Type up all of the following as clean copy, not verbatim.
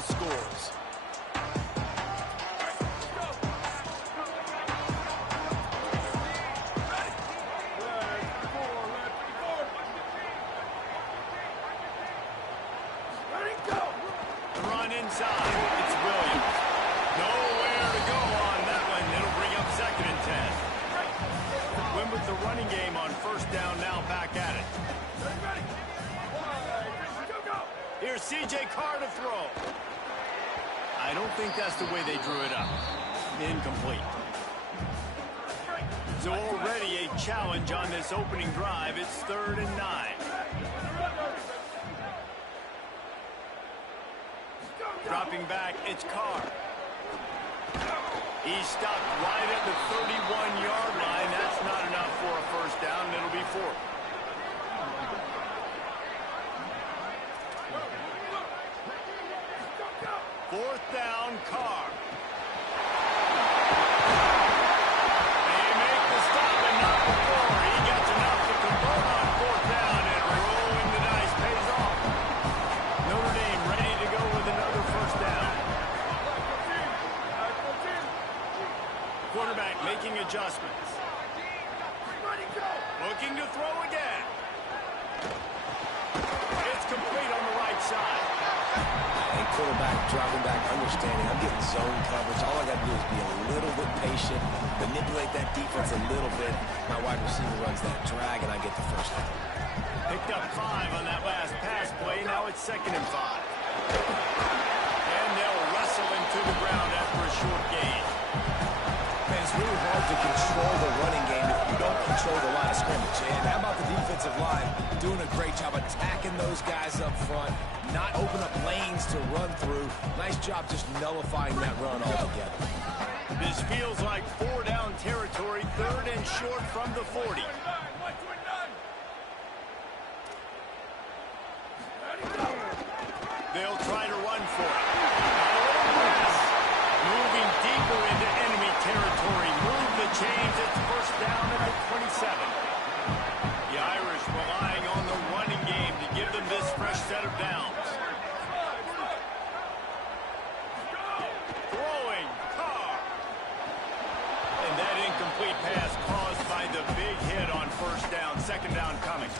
those scores. Run inside. It's Williams. Nowhere to go on that one. It'll bring up 2nd and 10. Win with the running game on 1st down, now back at it. Here's C.J. Carr to throw. I don't think that's the way they drew it up. Incomplete. So already a challenge on this opening drive. It's 3rd and 9. Dropping back, it's Carr. He stopped right at the 31-yard line. That's not enough for a 1st down, and it'll be 4th. Fourth down, Carr. They make the stop and not before. He gets enough to convert on 4th down, and rolling the dice pays off. Notre Dame ready to go with another 1st down. Quarterback making adjustments. Looking to throw again. It's complete on the right side. And quarterback dropping back, understanding I'm getting zone coverage. All I got to do is be a little bit patient, manipulate that defense a little bit. My wide receiver runs that drag, and I get the 1st down. Picked up 5 on that last pass play. Now it's 2nd and 5. And they'll wrestle him to the ground after a short gain. Man, it's really hard to control the running game if you don't control the line of scrimmage. And how about the defensive line doing a great job attacking those guys up front, not open up lanes to run through. Nice job just nullifying that run altogether. This feels like 4-down territory, 3rd and short from the 40. They'll try to run for it. Moving deeper into enemy territory. Move the chains. It's 1st down at the 27. The Irish relying on the running game to give them this fresh set of downs. Throwing, Carr. And that incomplete pass caused by the big hit on 1st down. 2nd down coming.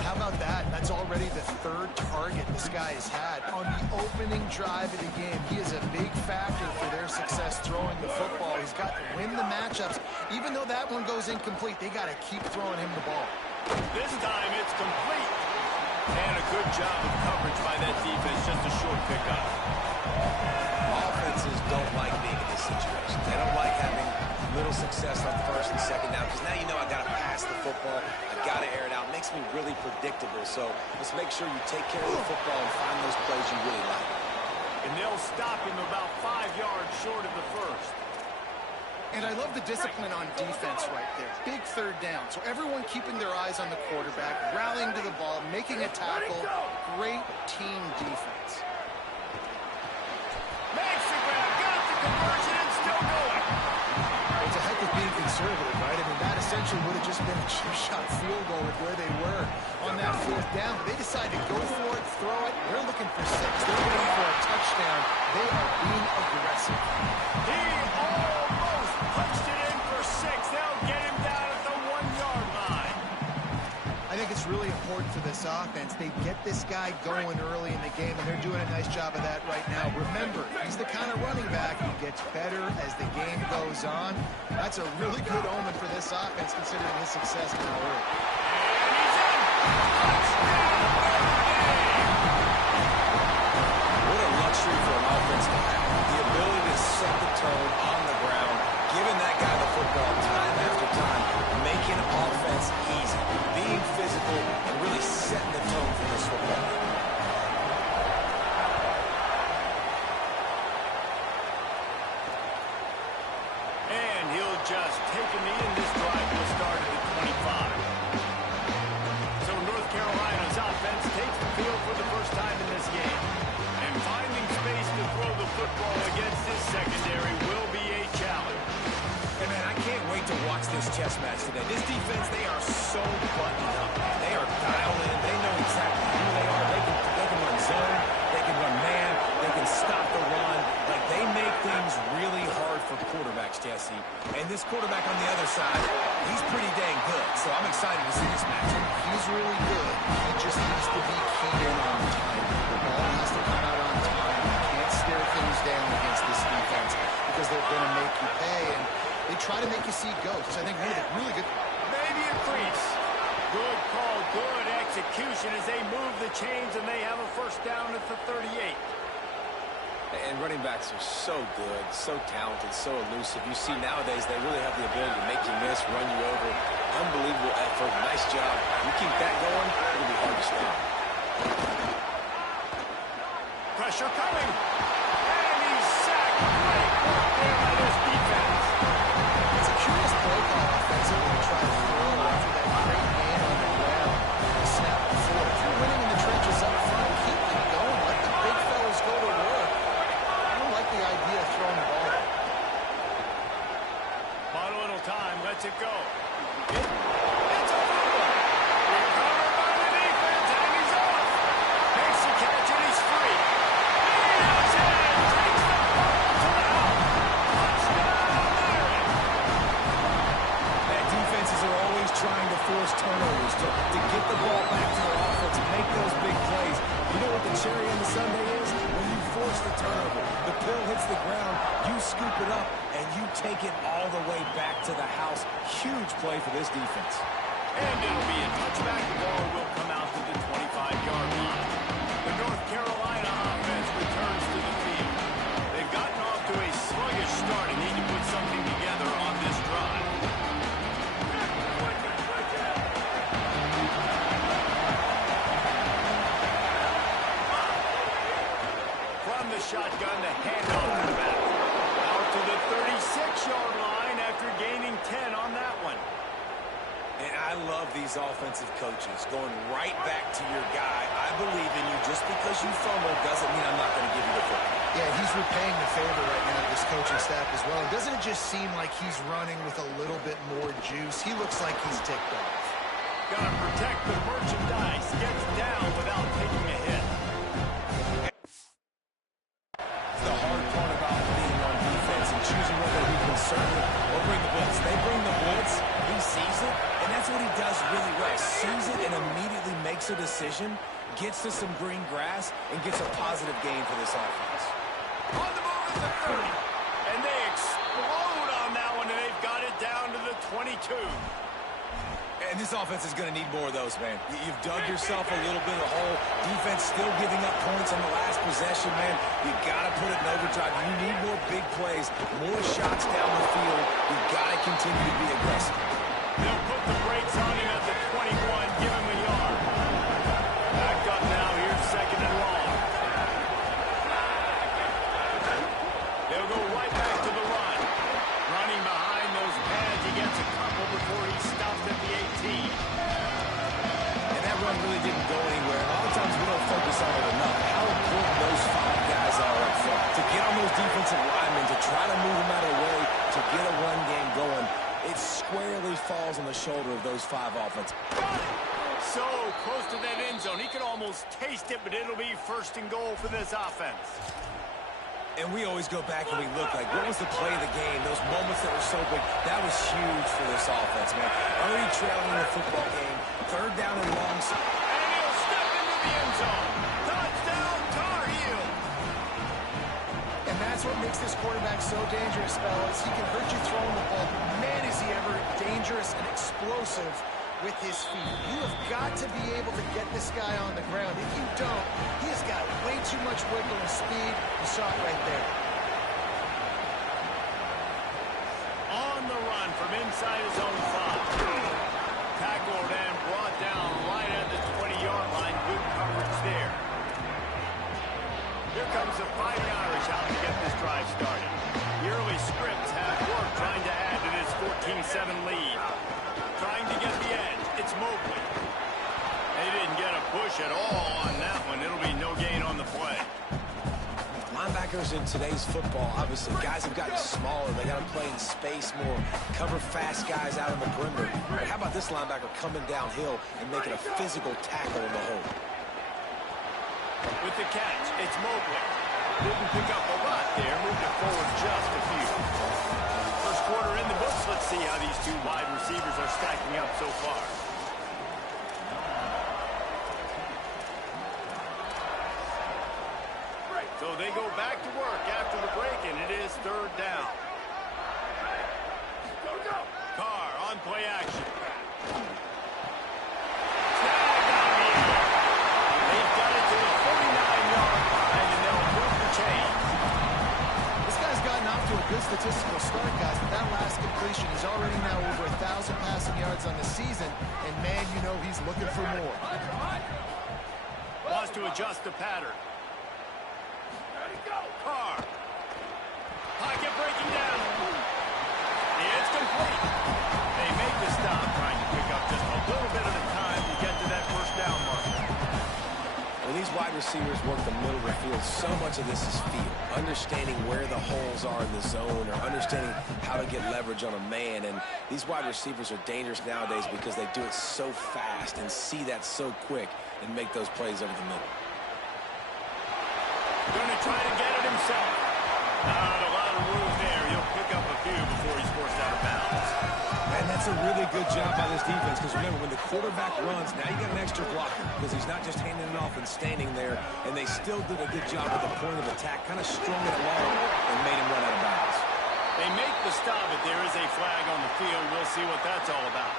How about that? That's already the 3rd target this guy has had on the opening drive of the game. He is a big factor for their success throwing the football. He's got to win the matchups. Even though that one goes incomplete, they got to keep throwing him the ball. This time it's complete. And a good job of coverage by that defense. Just a short pickup. Offenses don't like being in this situation. They don't like having little success on 1st and 2nd down, because now you know I got to pass the football. I got to air it out. It makes me really predictable. So let's make sure you take care of the football and find those plays you really like. And they'll stop him about 5 yards short of the 1st. And I love the discipline on defense right there. Big 3rd down. So everyone keeping their eyes on the quarterback, rallying to the ball, making a tackle. Great team defense. Makes the grab, got the conversion, and still going. It's a heck of being conservative, right? I mean, that essentially would have just been a chip-shot field goal with where they were on that 4th down. But they decided to go for it, throw it. They're looking for 6. They're looking for a touchdown. They are being aggressive. He almost punched it in for 6. They'll get him down at the 1-yard line. I think it's really important for this offense. They get this guy going early in the game, and they're doing a nice job of that right now. Remember, he's the kind of running back who gets better as the game goes on. That's a really good omen for this offense, considering his success now early. And he's in. Touchdown, What a luxury for an offense to have. The ability to set the tone on the ground, giving that guy the football time after time, making offense easy, being physical, and really setting the tone for this football. And he'll just take a knee, and this drive will start at the 25. So North Carolina's offense takes the field for the first time in this game. And finding space to throw the football against this secondary will be a challenge. Hey, man, I can't wait to watch this chess match today. This defense, they are So I'm excited to see this matchup. He's really good. He just needs to be keyed in on time. The ball has to come out on time. You can't stare things down against this defense because they're going to make you pay, and they try to make you see ghosts. I think one of the really good... Maybe a crease. Good call, good execution as they move the chains, and they have a first down at the 38. And running backs are so good, so talented, so elusive. You see nowadays they really have the ability to make you miss, run you over. Unbelievable effort. Nice job. You keep that going, it'll be hard to stop. Pressure coming. And he's sacked. Great work there by this defense. It's a curious play call offensively to try to throw after that great game on the ground. The snap before. If you're winning in the trenches up front, keep it going. Let the big fellas go to work. I don't like the idea of throwing the ball. Bought a little time. Lets it go. It's a fumble. Recovered by the defense, and he's off. Makes the catch, and he's free. And he has it. Takes the ball to the house. Touchdown, Aaron. Man, defenses are always trying to force turnovers to get the ball back to their offense and make those big plays. You know what the cherry on the sundae is? When you force the turnover, the pill hits the ground, you scoop it up, and you take it all the way back to the house. Huge play for this defense. And it'll be a touchback. The ball will come out to the 25-yard line. The North Carolina offense returns to the field. They've gotten off to a sluggish start and need to put something together on this drive. From the shotgun, the handoff to the back. Out to the 36-yard line after gaining 10 on that one. And I love these offensive coaches going right back to your guy. I believe in you. Just because you fumble doesn't mean I'm not going to give you the football. Yeah, he's repaying the favor right now to this coaching staff as well. Doesn't it just seem like he's running with a little bit more juice? He looks like he's ticked off. Got to protect the merchandise. Gets down without taking a hit. The hard part about being on defense and choosing whether he can serve it or bring the blitz. They bring the blitz, he sees it, and that's what he does really well. Sees it and immediately makes a decision, gets to some green grass, and gets a positive gain for this offense. On the move at the 30. And they explode on that one, and they've got it down to the 22. And this offense is going to need more of those, man. You've dug yourself a little bit of a hole. Defense still giving up points on the last possession, man. You got to put it in overdrive. You need more big plays, more shots down the field. You got to continue to be aggressive. They'll put the brakes on him at the 21, give him a yard. Back up now, here's second and long. They'll go right back to the run. Running behind those pads, he gets a couple before he stops at the 18. And that run really didn't go anywhere. A lot of times we don't focus on it enough. How important those five guys are up front. To get on those defensive linemen, to try to move them out of the way, to get a run game going, it squarely falls on the shoulder of those five offensive. Got it! So close to that end zone. He could almost taste it, but it'll be first and goal for this offense. And we always go back and we look like, what was the play of the game? Those moments that were so big, that was huge for this offense, man. Already trailing the football game, third down and long. And he'll step into the end zone. Touchdown, Tar Heel. And that's what makes this quarterback so dangerous, fellas. He can hurt you throwing the ball, but man, is he ever dangerous and explosive with his feet. You have got to be able to get this guy on the ground. If you don't, he has got way too much wiggle and speed. You saw it right there. On the run from inside his own 5. Tackled and brought down right at the 20-yard line. Good coverage there. Here comes the Fighting Irish out to get this drive started. The early scripts have worked trying to add to this 14-7 lead. Trying to get the edge. It's Mobley. They didn't get a push at all on that one. It'll be no gain on the play. Linebackers in today's football, obviously, guys have gotten smaller. They got to play in space more, cover fast guys out on the perimeter. But how about this linebacker coming downhill and making a physical tackle in the hole? With the catch, it's Mobley. Didn't pick up a lot there. Moved it forward just a few. First quarter in the books. Let's see how these two wide receivers are stacking up so far. So they go back to work after the break, and it is third down. Carr on play action. Snagged out of the air. They've got it to the 49-yard line, and they'll move the chains. This guy's gotten off to a good statistical start, guys, but that last completion, he's already now over 1,000 passing yards on the season, and man, you know he's looking for more. Wants to adjust the pattern. Carr. Pocket breaking down. It's complete. They make the stop, trying to pick up just a little bit at a time to get to that first down marker. When these wide receivers work the middle of the field, so much of this is feel. Understanding where the holes are in the zone or understanding how to get leverage on a man. And these wide receivers are dangerous nowadays because they do it so fast and see that so quick and make those plays over the middle. Going to try to get it himself. Not a lot of room there. He'll pick up a few before he's forced out of bounds. And that's a really good job by this defense because remember, when the quarterback runs, now you got an extra blocker because he's not just handing it off and standing there. And they still did a good job at the point of attack, kind of strung it along and made him run out of bounds. They make the stop, but there is a flag on the field. We'll see what that's all about.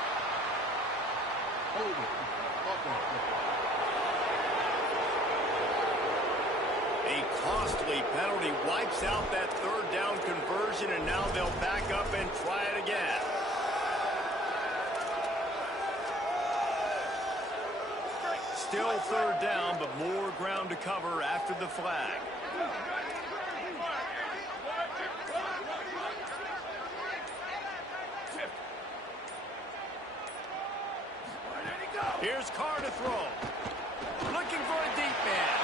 A costly penalty wipes out that third down conversion, and now they'll back up and try it again. Still third down, but more ground to cover after the flag. Here's Carr to throw. Looking for a deep man.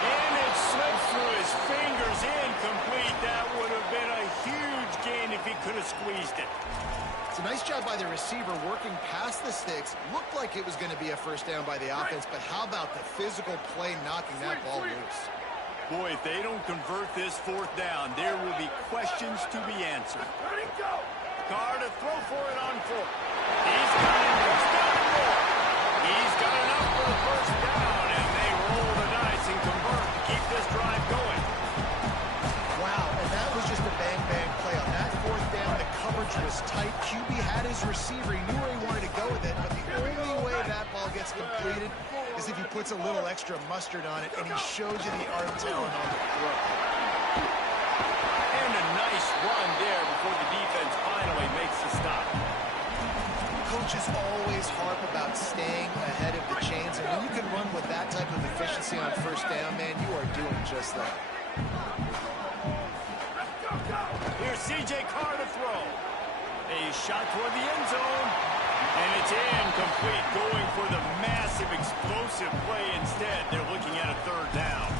And it slips through his fingers, incomplete. That would have been a huge gain if he could have squeezed it. It's a nice job by the receiver working past the sticks. Looked like it was going to be a first down by the offense, but how about the physical play knocking that ball loose? Boy, if they don't convert this fourth down, there will be questions to be answered. Carr to throw for it on fourth. He's got it. He's got it more. He's got enough for the first down, and they roll the dice and convert to keep this drive going. Wow, and that was just a bang-bang play. On that fourth down, the coverage was tight. QB had his receiver. He knew where he wanted to go with it, but the only way that ball gets completed is if he puts a little extra mustard on it, and he shows you the arm talent on the throw. And a nice run there before the defense finally makes the stop. Coaches always harp about staying ahead of the chains, and when you can run with that type of efficiency on first down, man, you are doing just that. Here's C.J. Carr to throw. A shot toward the end zone, and it's incomplete, going for the massive explosive play instead. They're looking at a third down.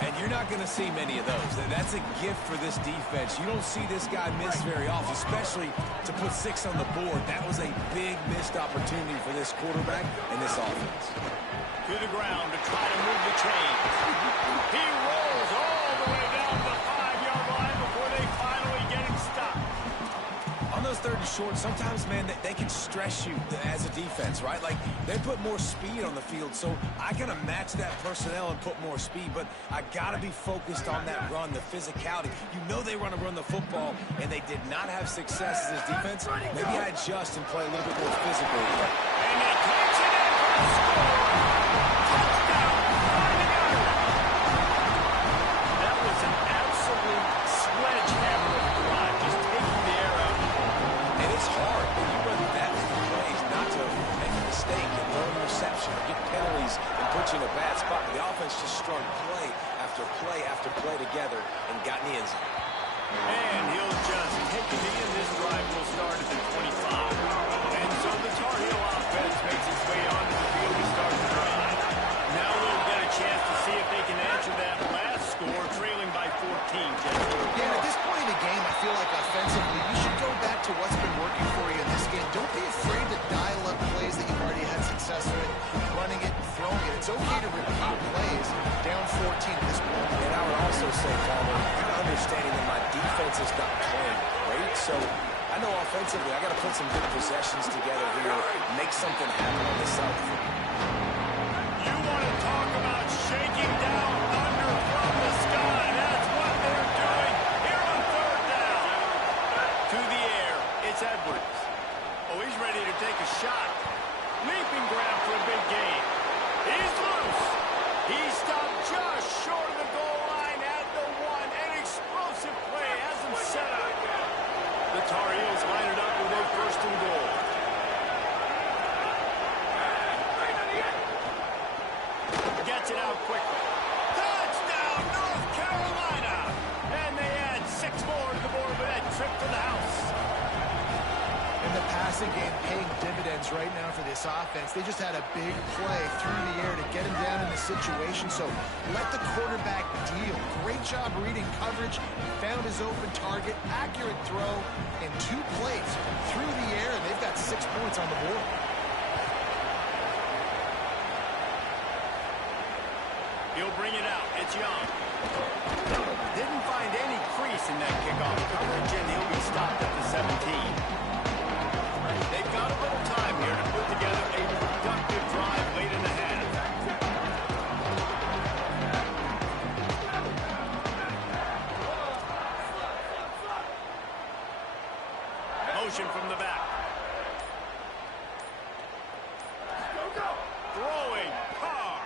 And you're not going to see many of those. That's a gift for this defense. You don't see this guy miss very often, especially to put 6 on the board. That was a big missed opportunity for this quarterback and this offense. To the ground to try to move the chains. He rolls all the way down to the 5-yard line before they finally get him stopped. On those third and short, sometimes, man, they can stress you as a defense, right? Like, they put more speed on the field, so I kind of match that personnel and put more speed, but I got to be focused on that run, the physicality. You know they want to run the football, and they did not have success as this defense. Maybe I adjust and play a little bit more physical. And he takes it in for the score. Touchdown, 49ers. That was an absolute sledgehammer of a drive, just taking the air out of the ball. And it's hard when you run that many plays not to make a mistake and throw an interception or get penalties and put you in a bad spot. The offense just strung play after play after play together and got in the end zone. And he'll just take the knee, and this drive will start at the 25. And so the Tar Heel offense makes its way onto the field to start the drive. Now they'll get a chance to see if they can answer that last score, trailing by 14, Jeff. Yeah, at this point in the game, I feel like offensively, you should go back to what's been working for you in this game. Don't be afraid to dial up plays that you've already had success with, running it and throwing it. It's okay to repeat plays down 14 at this point. And I would also say, Palmer, understanding that my defense is not playing great. So I know offensively I got to put some good possessions together here, make something happen on this side of the football. You want to talk about shaking down thunder from the sky. That's what they're doing here on third down. To the air, it's Edwards. Oh, he's ready to take a shot. Leaping grab for a big gain. He's loose. He stopped just short of the goal line at the 1. An explosive play has him set up. The Tar Heels line it up with a first and goal. Gets it out quickly. Touchdown, North Carolina! And they add 6 more to the board with that trip to the house. And the passing game paying dividends right now for this offense. They just had a big play through the air to get him down in the situation. So let the quarterback deal. Great job reading coverage. Found his open target. Accurate throw. And 2 plays through the air. And they've got 6 points on the board. He'll bring it out. It's Young. Didn't find any crease in that kickoff coverage, and he'll be stopped at the 17. They've got a little time here to put together a productive drive late in the half. Motion from the back. Throwing. Carr.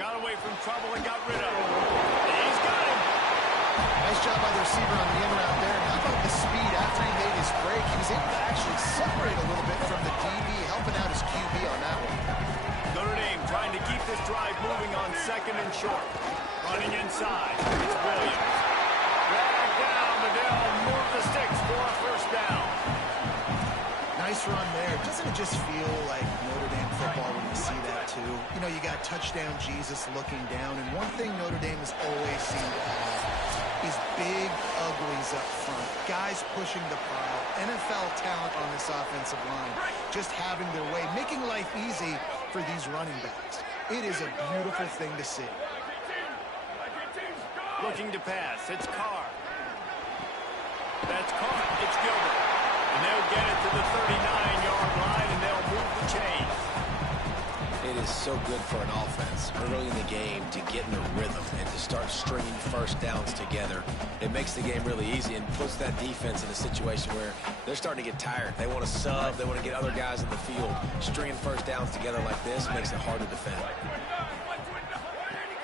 Got away from trouble and got rid of him. He's got him. Nice job by the receiver on the in route there. And how about the speed after he made his break? He was able to actually separate a little bit from the DB, helping out his QB on that one. Notre Dame trying to keep this drive moving on second and short. Running inside. It's Williams. Dragged down, but they'll move the sticks for a first down. Nice run there. Doesn't it just feel like Notre Dame football when you see that too? You know, you got touchdown Jesus looking down, and one thing Notre Dame has always seemed to have is big uglies up front. Guys pushing the pile. NFL talent on this offensive line. Just having their way, making life easy for these running backs. It is a beautiful thing to see. Looking to pass. It's Carr. That's caught. It's Gilbert. And they'll get it to the 39-yard line, and they'll move the chains. It is so good for an offense early in the game to get in a rhythm and to start stringing first downs together. It makes the game really easy and puts that defense in a situation where they're starting to get tired. They want to sub. They want to get other guys in the field. Stringing first downs together like this makes it hard to defend.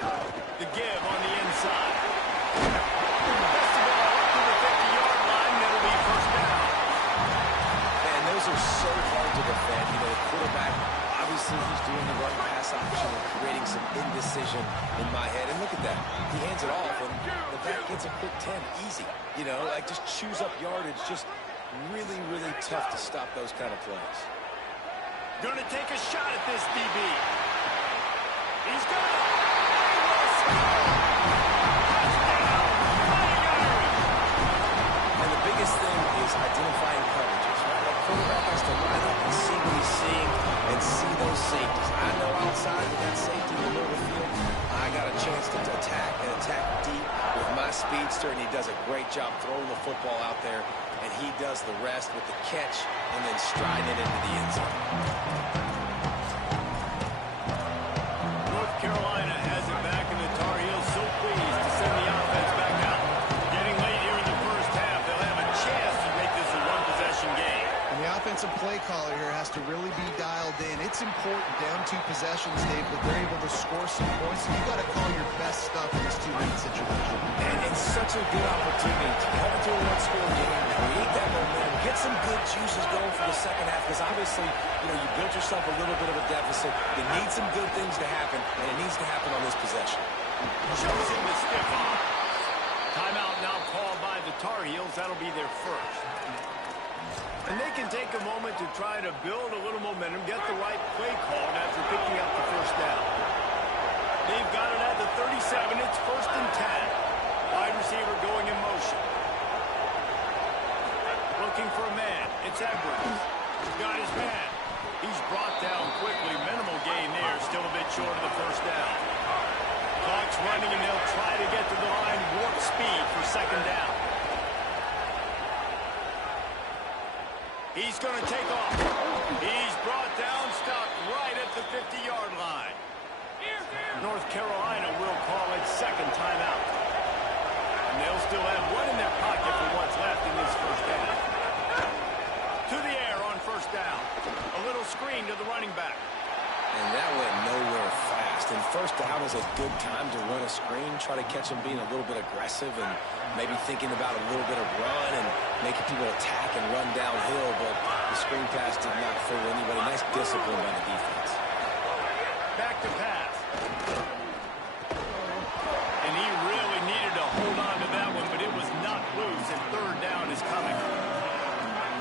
The give on the inside. Best of all, up to the 50-yard line. That'll be first down. Man, those are so hard to defend. You know, the quarterback, obviously he's doing the right pass option and creating some indecision in my head. And look at that. He hands it off, and the back gets a quick 10. Easy. You know, like just chews up yardage. Just really, really tough to stop those kind of plays. Going to take a shot at this DB. He's got it. And the biggest thing is identifying coverages, right? That quarterback has to line up and see what he's seeing and see those safeties. I know outside with that safety in the middle of the field, I got a chance to attack and attack deep with my speedster, and he does a great job throwing the football out there, and he does the rest with the catch and then striding it into the end zone. North Carolina has it back, and the Tar Heels so pleased to send the offense back out. Getting late here in the first half, they'll have a chance to make this a one-possession game. And the offensive play caller here has to really be dialed in. It's important down 2 possessions, Dave, that they're able to score some points. And you got to call your best stuff in this 2-minute situation. And it's such a good opportunity to come into a one-score game, create that momentum, get some good juices going for the second half, because obviously, you know, you built yourself a little bit of a deficit. You need some good things to happen, and it needs to happen on this possession. Shows him the stiff arm. Timeout now called by the Tar Heels. That'll be their first. And they can take a moment to try to build a little momentum, get the right play called after picking up the first down. They've got it at the 37. It's first and 10. Wide receiver going in motion. Looking for a man. It's Edwards. He's got his man. He's brought down quickly. Minimal gain there. Still a bit short of the first down. Clock's running, and they'll try to get to the line. Warp speed for second down. He's going to take off. He's brought down, stopped right at the 50-yard line. North Carolina will call it second timeout. And they'll still have one in their pocket for what's left in this first half. To the air on first down. A little screen to the running back. And that went nowhere fast. And first down is a good time to run a screen, try to catch him being a little bit aggressive and maybe thinking about a little bit of run and making people attack and run downhill. But the screen pass did not fool anybody. Nice discipline by the defense. Back to pass. And he really needed to hold on to that one, but it was not loose, and third down is coming.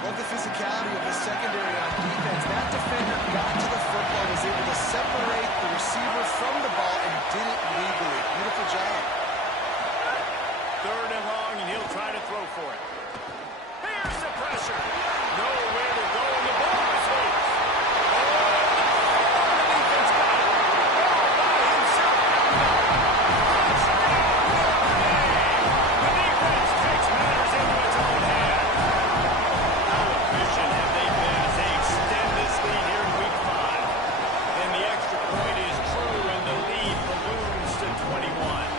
Look at the physicality of the secondary on defense. That defender got to the football, was able to separate the receiver from the ball, and did it legally. Beautiful job. Third and long, and he'll try to throw for it. Here's the pressure. Nowhere to go, and the ball is loose. The defense got it. All by himself. The defense takes matters into its own hands. How efficient have they been as they extend this lead here in week 5? And the extra point is true, and the lead balloons to 21.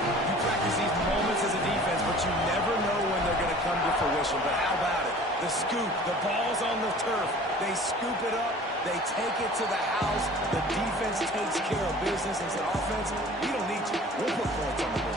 You practice these moments as a defense, but you never know when they're going to come to fruition. But how about it? The scoop, the ball's on the turf. They scoop it up. They take it to the house. The defense takes care of business and said, offense, we don't need you. We'll put points on the board.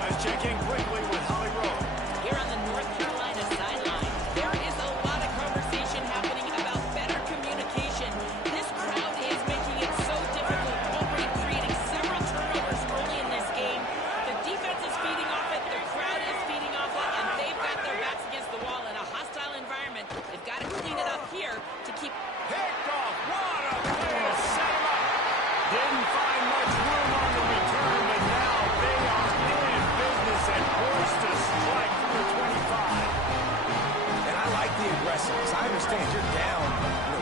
Let's check in quickly with Holly Rowe. Here on the North Carolina sideline, there is a lot of conversation happening about better communication. This crowd is making it so difficult, already creating several turnovers early in this game. The defense is feeding off it, the crowd is feeding off it, and they've got their backs against the wall in a hostile environment. They've got to clean it up here to keep... Picked off. What a play to set him up. Didn't find much room on the return, but now they are in business and poised to strike from the 25. And I like the aggressiveness. I understand you're down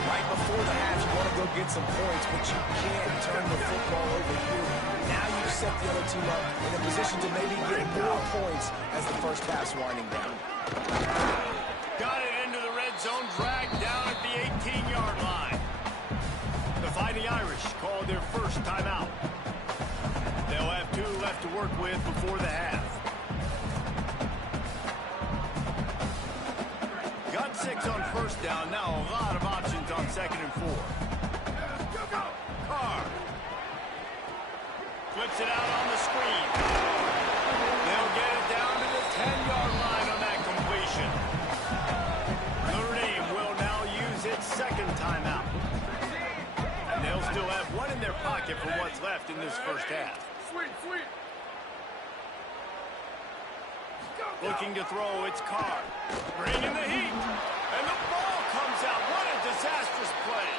right before the half. You want to go get some points, but you can't turn the football over here. Now you've set the other team up in a position to maybe get more points as the first half's winding down. Got it into the red zone, dragged down at the 18-yard line. The Fighting Irish called their first timeout. They'll have 2 left to work with before the half. Got 6 on first down. Now a lot of options on second and 4. Carr flips it out on the screen. They'll get it down to the 10-yard line on that completion. Notre Dame will now use its second timeout. And they'll still have one in their pocket for what's left in this first half. Looking to throw, it's Carr. Bringing the heat. And the ball comes out. What a disastrous play.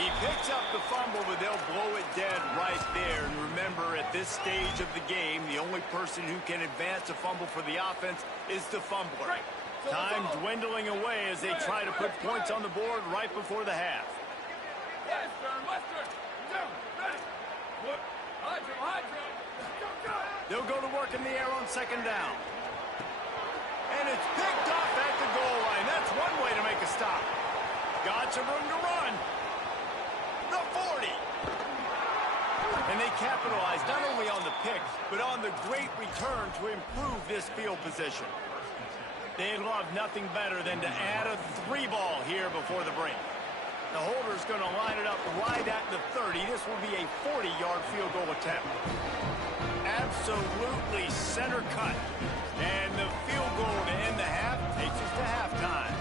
He picks up the fumble, but they'll blow it dead right there. And remember, at this stage of the game, the only person who can advance a fumble for the offense is the fumbler. Time dwindling away as they try to put points on the board right before the half. They'll go to work in the air on second down. And it's picked off at the goal line. That's one way to make a stop. Got some room to run. The 40. And they capitalize not only on the pick, but on the great return to improve this field position. They'd love nothing better than to add a 3-ball here before the break. The holder's going to line it up right at the 30. This will be a 40-yard field goal attempt. Absolutely center cut. And the field goal to end the half takes us to halftime.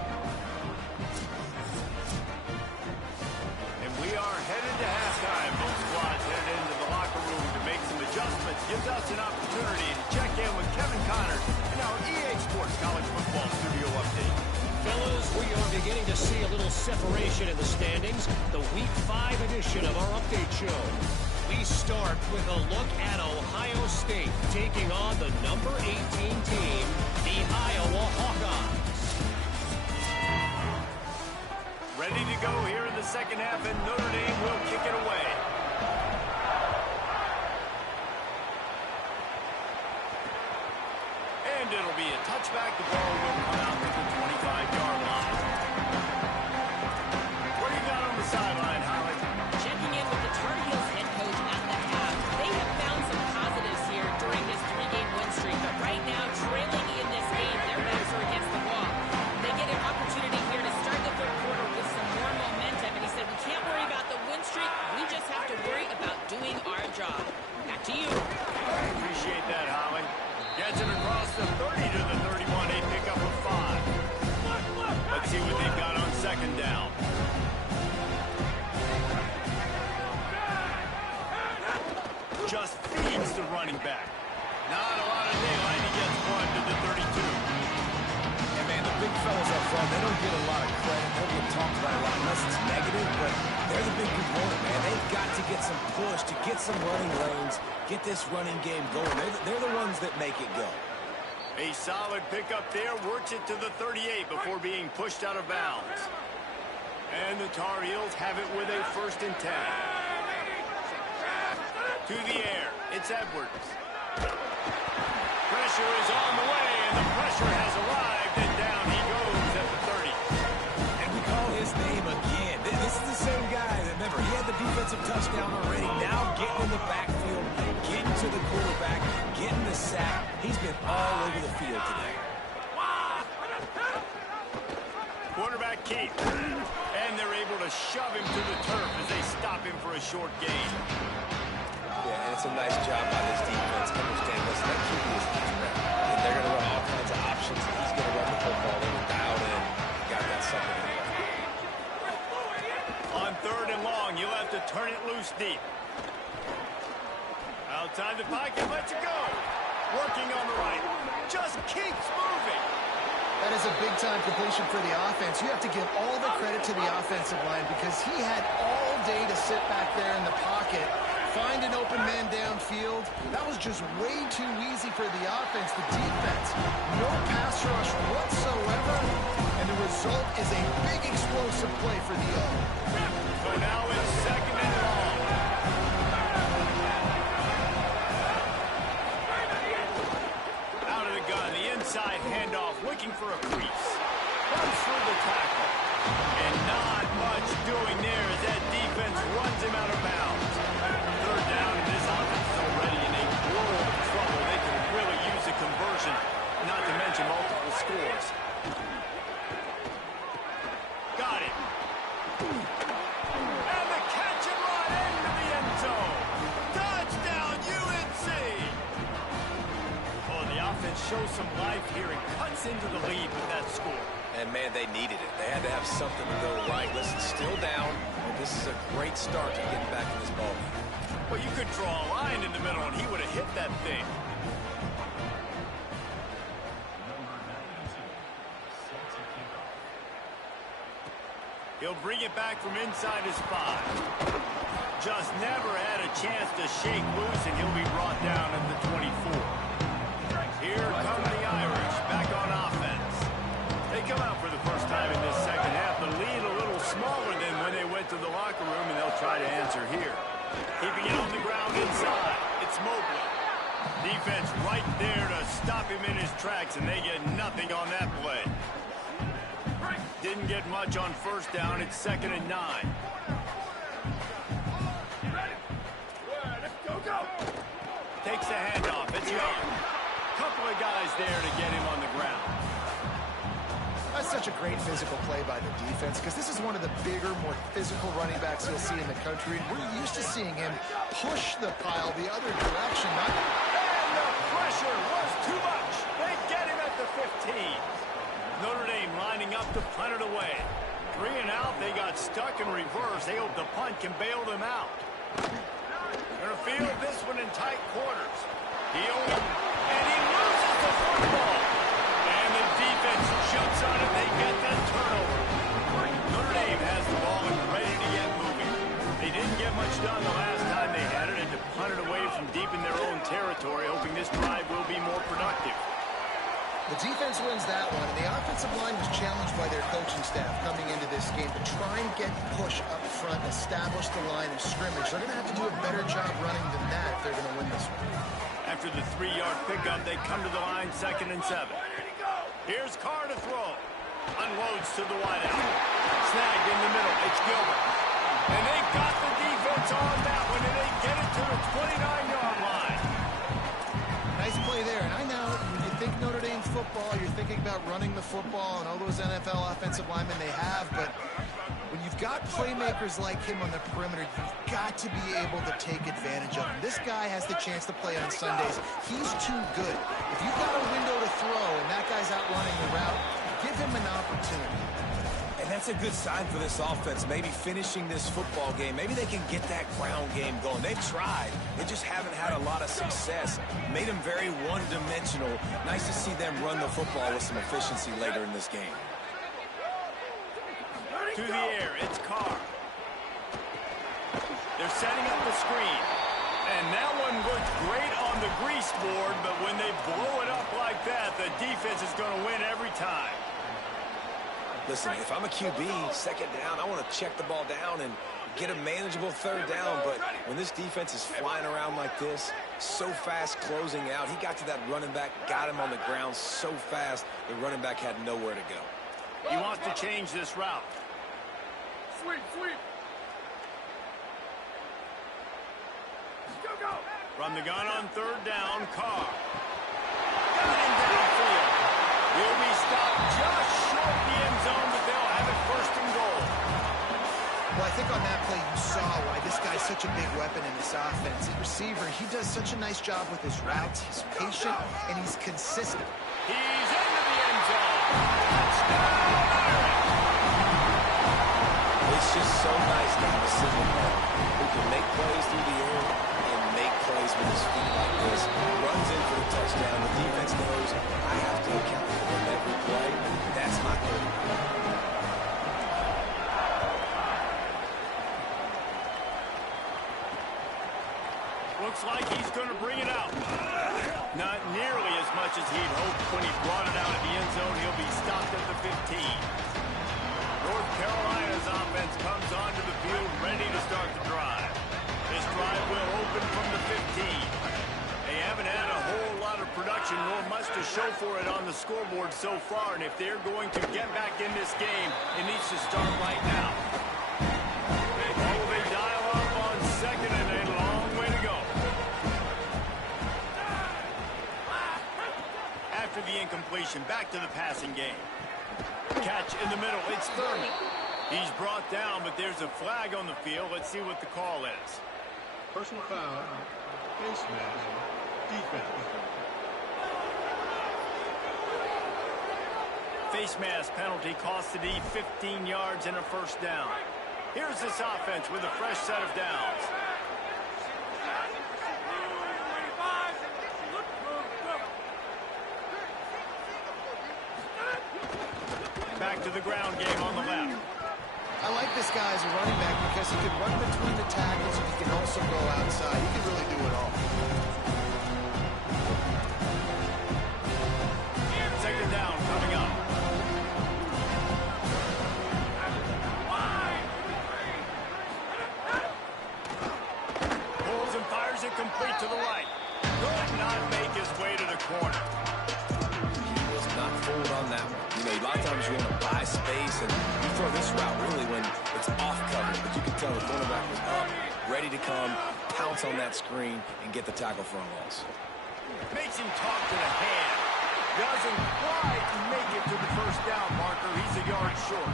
And we are headed to halftime. Both squads headed into the locker room to make some adjustments. Gives us an opportunity to check in with Kevin Connors in our EA Sports College Football Studio Update. Fellas, we are beginning to see a little separation in the standings. The Week 5 edition of our update show. We start with a look at Ohio State taking on the number 18 team, the Iowa Hawkeyes. Ready to go here in the second half, and Notre Dame will kick it away. And it'll be a touchback. The ball will come out to the 25-yard line. sideline, Holly. Checking in with the Tar Heels head coach at the half. They have found some positives here during this 3-game win streak, but right now, trailing in this game, their backs are against the wall. They get an opportunity here to start the third quarter with some more momentum, and he said, we can't worry about the win streak, we just have to worry about doing our job. Back to you. Appreciate that, Holly. Gets it across the 30 to the 31. They pick up a 5. Let's see what they've got on second down. Just feeds the running back. Not a lot of daylight. He gets one to the 32. And man, the big fellas up front, they don't get a lot of credit. They don't get talked about a lot unless it's negative, but they're the big component, man. They've got to get some push to get some running lanes, get this running game going. They're the ones that make it go. A solid pickup there, works it to the 38 before being pushed out of bounds. And the Tar Heels have it with a 1st and 10. To the air, it's Edwards. Pressure is on the way, and the pressure has arrived, and down he goes at the 30. And we call his name again. This is the same guy. Remember, he had the defensive touchdown already. Now getting in the backfield, getting to the quarterback, getting the sack. He's been all over the field today. Quarterback Keith. And they're able to shove him to the turf as they stop him for a short gain. Yeah, and it's a nice job by this defense. Understand, listen, that QB is the threat. And they're going to run all kinds of options. He's going to run the football. They were dialed in. Got that something in there. On 3rd and long, you'll have to turn it loose deep. Outside the pocket, lets it go. Working on the right. Just keeps moving. That is a big-time completion for the offense. You have to give all the credit to the offensive line because he had all day to sit back there in the pocket, find an open man downfield. That was just way too easy for the offense. The defense, no pass rush whatsoever, and the result is a big explosive play for the O. So now it's 2nd and long. Out of the gun, the inside handoff, looking for a crease. Runs through the tackle. And not much doing there as that defense runs him out of bounds. 3rd down, and this offense is already in a world of trouble. They can really use a conversion, not to mention multiple scores. Got it. And the catch and run into the end zone. Touchdown, UNC! Oh, the offense shows some life here and cuts into the lead with that score. And, man, they needed it. They had to have something to go right. Listen, still down, and this is a great start to getting back in this ballgame. Well, you could draw a line in the middle, and he would have hit that thing. He'll bring it back from inside his 5. Just never had a chance to shake loose, and he'll be brought down at the 24. Here come the Irish, back on offense. They come out for the first time in this second half. The lead a little smaller than when they went to the locker room, and they'll try to answer here. Keeping it on the ground inside. It's Mobley. Defense right there to stop him in his tracks, and they get nothing on that play. Didn't get much on 1st down. It's 2nd and 9. Takes the handoff. It's Young. Couple of guys there to get him on the ground. That's such a great physical play by the defense because this is one of the bigger, more physical running backs you'll see in the country. And we're used to seeing him push the pile the other direction. And the pressure was too much. They get him at the 15. Notre Dame lining up to punt it away. 3 and out. They got stuck in reverse. They hope the punt can bail them out. They're going to field this one in tight quarters. And he loses the football. And the defense jumps on it. They get that turnover. Notre Dame has the ball and ready to get moving. They didn't get much done the last time they had it, and to punt it away from deep in their own territory, hoping this drive will be more productive. The defense wins that one, and the offensive line was challenged by their coaching staff coming into this game to try and get push up front, establish the line of scrimmage. They're going to have to do a better job running than that if they're going to win this one. After the 3-yard pickup, they come to the line 2nd and 7. Here's Carr to throw. Unloads to the wideout. Snagged in the middle. It's Gilbert. And they got the defense on that one, and they get it to the 29-yard line. Nice play there. And I know when you think Notre Dame football, you're thinking about running the football and all those NFL offensive linemen they have, but when you've got playmakers like him on the perimeter, you've got to be able to take advantage of him. This guy has the chance to play on Sundays. He's too good. If you've got a window to throw and that guy's out running the route, give him an opportunity. And that's a good sign for this offense, maybe finishing this football game. Maybe they can get that ground game going. They've tried. They just haven't had a lot of success. Made them very one-dimensional. Nice to see them run the football with some efficiency later in this game. To the air, it's Carr. They're setting up the screen. And that one looked great on the grease board, but when they blow it up like that, the defense is going to win every time. Listen, if I'm a QB, second down, I want to check the ball down and get a manageable third down. But when this defense is flying around like this, so fast closing out, he got to that running back, got him on the ground so fast, the running back had nowhere to go. He wants to change this route. Sweep. Go. From the gun on third down, Carr. Got him downfield. He'll be stopped just short of the end zone, but they'll have it first and goal. Well, I think on that play you saw why this guy's such a big weapon in this offense. His receiver, he does such a nice job with his routes. He's patient, and he's consistent. He's into the end zone. Touchdown! It's just so nice to have a single man who can make plays through the air and make plays with his feet like this. Runs in for the touchdown. The defense knows I have to account for him every play. That's my goal. Looks like he's going to bring it out. Not nearly as much as he'd hoped when he brought it out of the end zone. He'll be stopped at the 15. North Carolina's offense comes onto the field ready to start the drive. This drive will open from the 15. They haven't had a whole lot of production nor much to show for it on the scoreboard so far, and if they're going to get back in this game, it needs to start right now. Oh, they dial up on second and a long way to go. After the incompletion, back to the passing game. Catch in the middle, it's Thurman. He's brought down, but there's a flag on the field. Let's see what the call is. Personal foul. Face mask. Defense. Face mask penalty costs the D 15 yards and a first down. Here's this offense with a fresh set of downs. Back to the ground game on the left. I like this guy as a running back because he can run between the tackles and he can also go outside. He can really do it all. Second down coming up. Pulls and fires it complete to the right. Could not make his way to the corner. Not fooled on that one. You know, a lot of times you want to buy space, and you throw this route really when it's off cover, but you can tell the cornerback was up, ready to come, pounce on that screen, and get the tackle for a loss. Makes him talk to the hand. Doesn't quite make it to the first down marker. He's a yard short.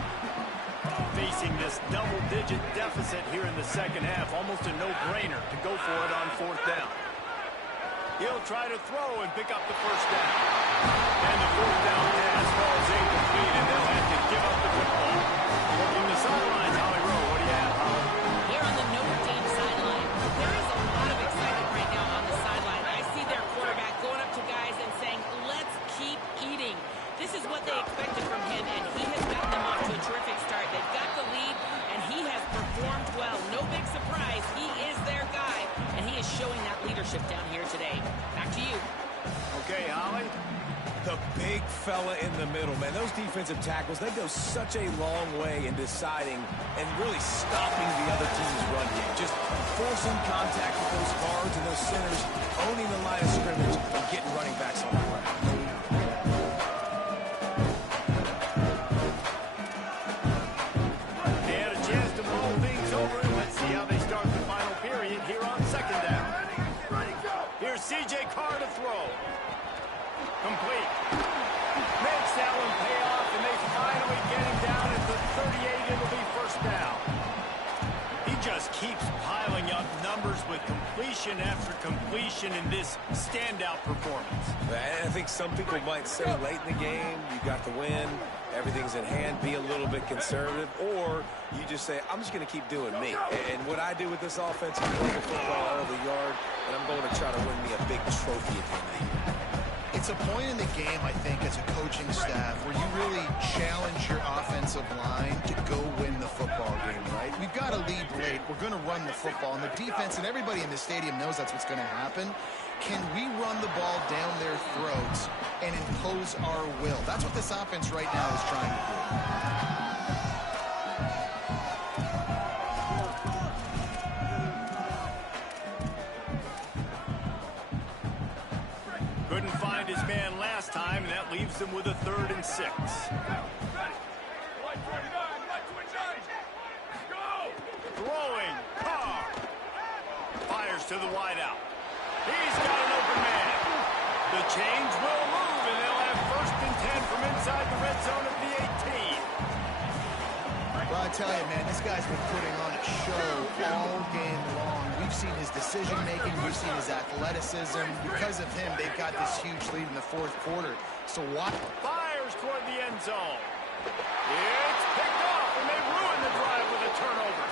Facing this double-digit deficit here in the second half, almost a no-brainer to go for it on fourth down. He'll try to throw and pick up the first down. And the fourth down pass falls incomplete, and they'll have to give up the football. From the sidelines, Holly Rowe, what do you have, Holly? Here on the Notre Dame sideline, there is a lot of excitement right now on the sideline. I see their quarterback going up to guys and saying, let's keep eating. This is what they expected from him, and he has gotten them off to a terrific start. They've got the lead, and he has performed well. No big surprise. He is their guy, and he is showing that leadership down here today. Back to you. Okay, Holly. The big fella in the middle, man. Those defensive tackles, they go such a long way in deciding and really stopping the other team's run game. Just forcing contact with those guards and those centers, owning the line of scrimmage, and getting running backs on the ground. They had a chance to roll things over Complete. Makes that one pay off, and they finally get him down at the 38. It'll be first down. He just keeps piling up numbers with completion after completion in this standout performance. And I think some people might say late in the game, you got the win, everything's in hand, be a little bit conservative, or you just say, I'm just going to keep doing me. And what I do with this offense is play the football all over the yard, and I'm going to try to win me a big trophy at the end of the year. It's a point in the game, I think, as a coaching staff where you really challenge your offensive line to go win the football game, right? We've got to lead late. We're going to run the football. And the defense and everybody in the stadium knows that's what's going to happen. Can we run the ball down their throats and impose our will? That's what this offense right now is trying to do. Couldn't find his man last time, and that leaves him with a 3rd and 6. Throwing, Carr. Fires to the wideout. He's got an open man. The chains will move, and they'll have 1st and 10 from inside the red zone at the 18. Well, I tell you, man, this guy's been putting on a show all game long. We've seen his decision-making. We've seen his athleticism. Because of him, they've got this huge lead in the 4th quarter. So what? Fires toward the end zone. It's picked off, and they ruin the drive with a turnover.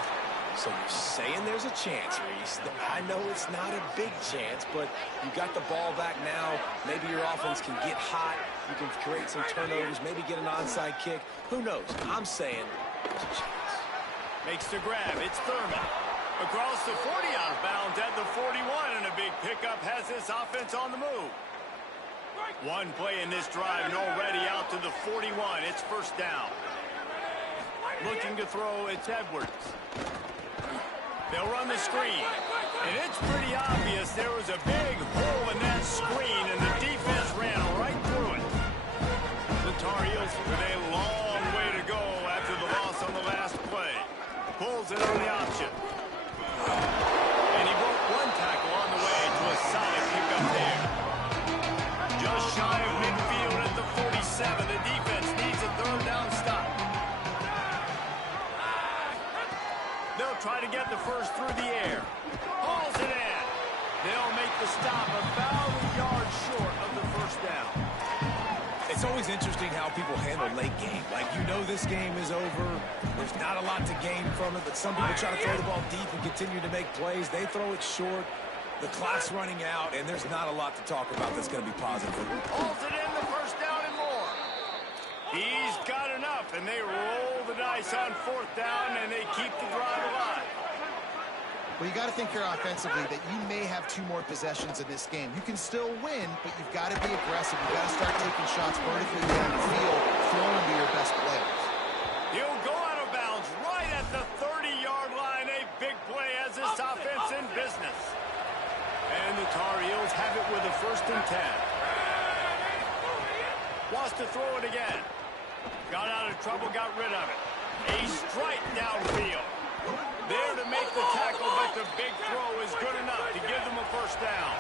So you're saying there's a chance, Reese. I know it's not a big chance, but you got the ball back now. Maybe your offense can get hot. You can create some turnovers, maybe get an onside kick. Who knows? I'm saying there's a chance. Makes the grab. It's Thurman. Across the 40, out of bounds at the 41, and a big pickup has this offense on the move. One play in this drive, and already out to the 41. It's first down. Looking to throw, it's Edwards. They'll run the screen, and it's pretty obvious there was a big hole in that screen, and the defense ran right through it. The Tar Heels with a long way to go after the loss on the last play. Pulls it on the option. And he broke one tackle on the way to a solid pickup there. Just shy of midfield at the 47. The defense needs a 3rd down stop. They'll try to get the first through the air. Hauls it in. They'll make the stop about a yard short of the first down. It's always interesting how people handle late game. Like, you know this game is over. There's not a lot to gain from it, but some people try to throw the ball deep and continue to make plays. They throw it short. The clock's running out, and there's not a lot to talk about that's going to be positive. Hauls it in, the first down and more. He's got enough, and they roll the dice on 4th down, and they keep the drive alive. Well, you got to think here offensively that you may have 2 more possessions in this game. You can still win, but you've got to be aggressive. You've got to start taking shots vertically down the field, throwing to your best players. He'll go out of bounds right at the 30-yard line. A big play as this offense in business. And the Tar Heels have it with a 1st and 10. Wants to throw it again. Got out of trouble, got rid of it. A strike downfield. There to make the tackle, but the big throw is good enough to give them a first down.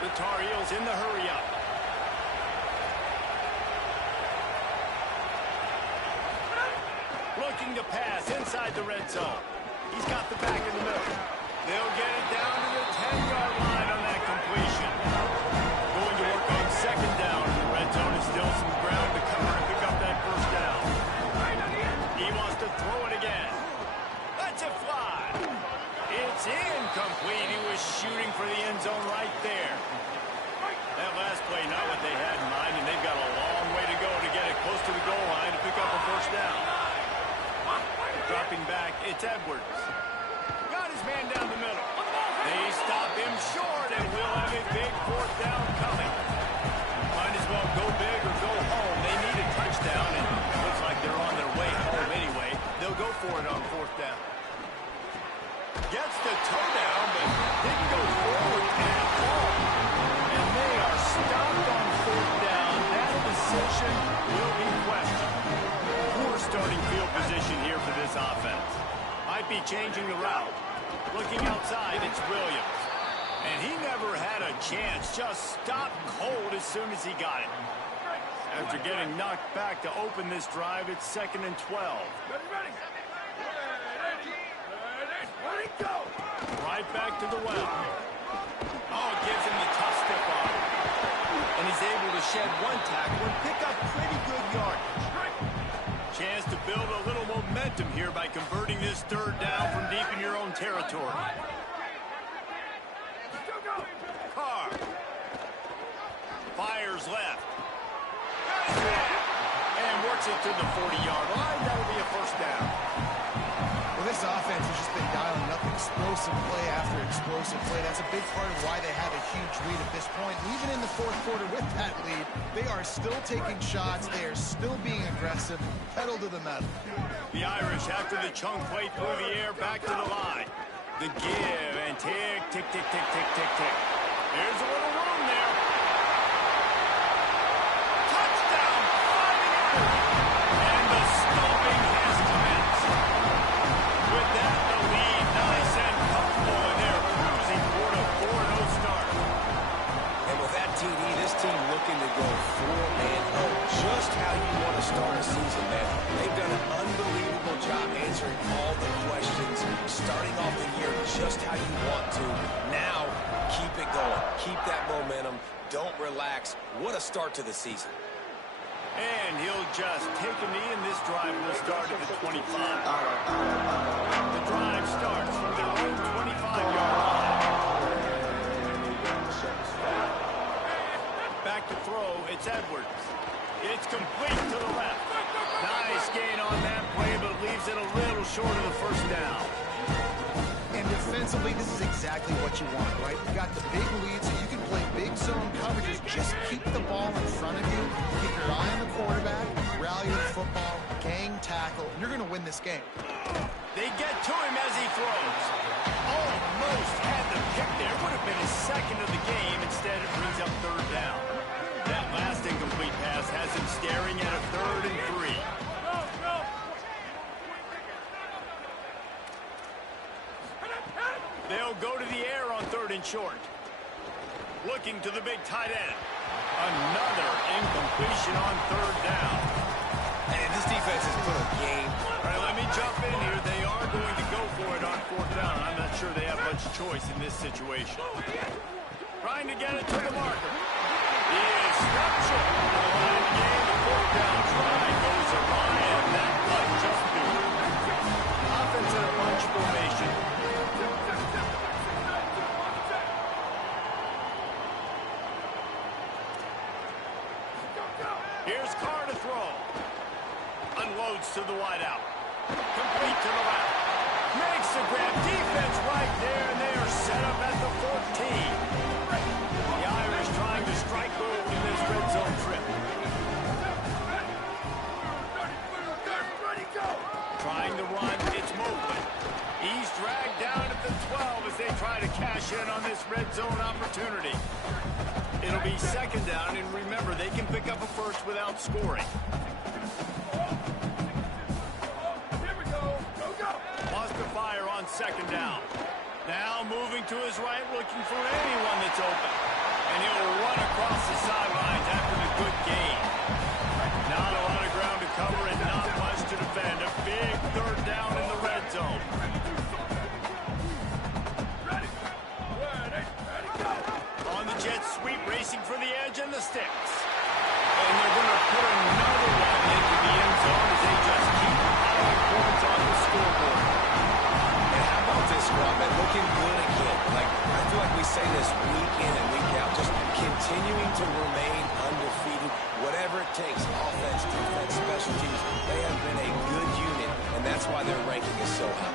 The Tar Heels in the hurry-up. Looking to pass inside the red zone. He's got the back in the middle. They'll get it down to the 10-yard line on that completion. Going to work on 2nd down in the red zone. Is still some ground to cover and pick up that first down. He wants to throw it again. Lets it fly. It's incomplete. He was shooting for the end zone right there. That last play, not what they had in mind, and they've got a long way to go to get it close to the goal line to pick up a first down. Dropping back, it's Edwards. Got his man down the middle. They stop him short, and we'll have a big 4th down coming. Might as well go big or go home. They need a touchdown, and it looks like they're on their way home anyway. They'll go for it on 4th down. Gets the toe down, but didn't go forward at all. And they are stopped on 4th down. That decision will be questioned. Poor starting field position here for this offense. Might be changing the route. Looking outside, it's Williams. And he never had a chance. Just stopped cold as soon as he got it. After getting knocked back to open this drive, it's 2nd and 12. Ready, go! Right back to the well. Oh, it gives him the tough stiff arm. And he's able to shed one tackle and pick up pretty good yardage. Chance to build a little momentum here by converting this 3rd down from deep in your own territory. Carr. Fires left. And works it to the 40-yard line. That'll be a 1st down. Well, this offense has just been dialing up explosive play after explosive play. That's a big part of why they have a huge lead at this point. Even in the 4th quarter with that lead, they are still taking shots. They are still being aggressive. Pedal to the metal. The Irish, after the chunk play through the air, back to the line. The give and tick, tick, tick, tick, tick, tick, tick. There's a little room there. Touchdown, 5-0. And the stomping has commenced. With that, the lead nice and comfortable, and they're cruising toward a 4-0 start. And with that TD, this team looking to go 4-0. Just how you want to start a season, man. They've done an unbelievable job answering all the questions, starting off the year just how you want to. Now, keep it going. Keep that momentum. Don't relax. What a start to the season. And he'll just take a knee, and this drive will start at the 25. The drive starts from their own 25-yard line. Back to throw, it's Edwards. It's complete to the left. Nice gain on that play, but leaves it a little short of the 1st down. And defensively, this is exactly what you want, right? You got the big lead, so you can play big zone coverages. Just keep the ball in front of you. Keep your eye on the quarterback. Rally to the football. Gang tackle. And you're going to win this game. They get to him as he throws. Almost had the pick there. Would have been his 2nd of the game. Instead, it brings up 3rd down. That last incomplete pass has him staring at a 3rd and 3. They'll go to the air on 3rd and short. Looking to the big tight end. Another incompletion on 3rd down. And this defense has put a game. All right, let me jump in here. They are going to go for it on 4th down. I'm not sure they have much choice in this situation. Trying to get it to the marker. He is stopped short. The line of the game, the 4th down try goes awry, and that might just do it. Offense in a bunch formation. Here's Carr to throw. Unloads to the wideout. Complete to the left. Makes the grab. Defense right there, and they are set up at the 14. The Irish trying to strike gold in this red zone trip. Trying to run. It's Mobley. He's dragged down at the 12 as they try to cash in on this red zone opportunity. It'll be 2nd down, and remember, they can pick up a 1st without scoring. Here we go. Go. Lost the fire on 2nd down. Now moving to his right, looking for anyone that's open. And he'll run across the sidelines after the good gain. Not a lot of ground to cover and not much to defend. A big 3rd down in the red zone. On the jet sweep, racing for the edge and the sticks. And they're going to put another one into the end zone as they just keep piling points on the scoreboard. And how about this, Rob? Man, looking good again. I feel like we say this week in and week out, just continuing to remain undefeated. Whatever it takes, offense, defense, special teams, they have been a good unit, and that's why their ranking is so high.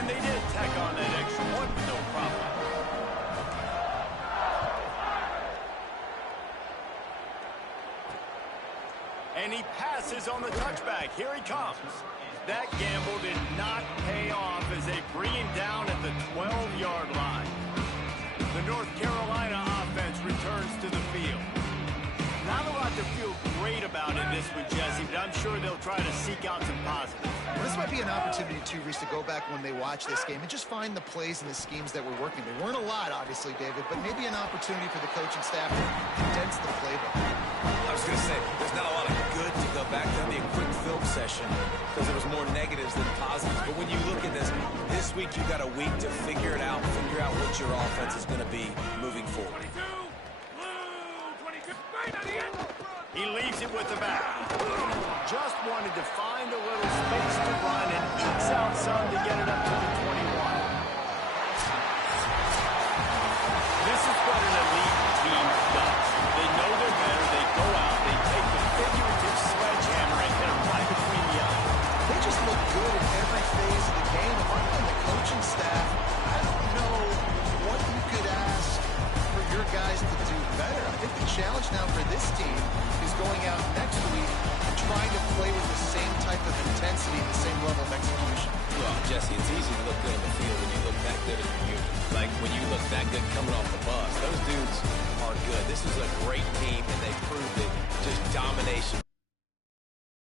And they did tack on that extra one with no problem. And he passes on the touchback. Here he comes. That gamble did not pay off as they bring him down at the 12-yard line. The North Carolina offense returns to the field. Not a lot to feel great about in this one, Jesse, but I'm sure they'll try to seek out some positives. This might might be an opportunity, too, Reese, to go back when they watch this game and just find the plays and the schemes that were working. There weren't a lot, obviously, David, but maybe an opportunity for the coaching staff to condense the playbook. I was going to say, there's not a lot of good to go back to be a quick film session because there was more negatives than positives. But when you look at this week you got a week to figure it out, figure out what your offense is going to be moving forward. 22, blue, 22, right on the end. He leaves it with the back. Just wanted to find a little space to run and ekes out some to get it up to the 21. This is what an elite team does. They know they're better. They go out. They take the figurative sledgehammer and hit them right between the eyes. They just look good in every phase of the game. If I'm on the coaching staff, I don't know what you could ask for your guys to do better. I think the challenge now for this team is going out next week and trying to play with the same type of intensity and the same level of execution. Well, Jesse, it's easy to look good on the field when you look that good in the unit. Like when you look that good coming off the bus. Those dudes are good. This is a great team, and they proved it. Just domination.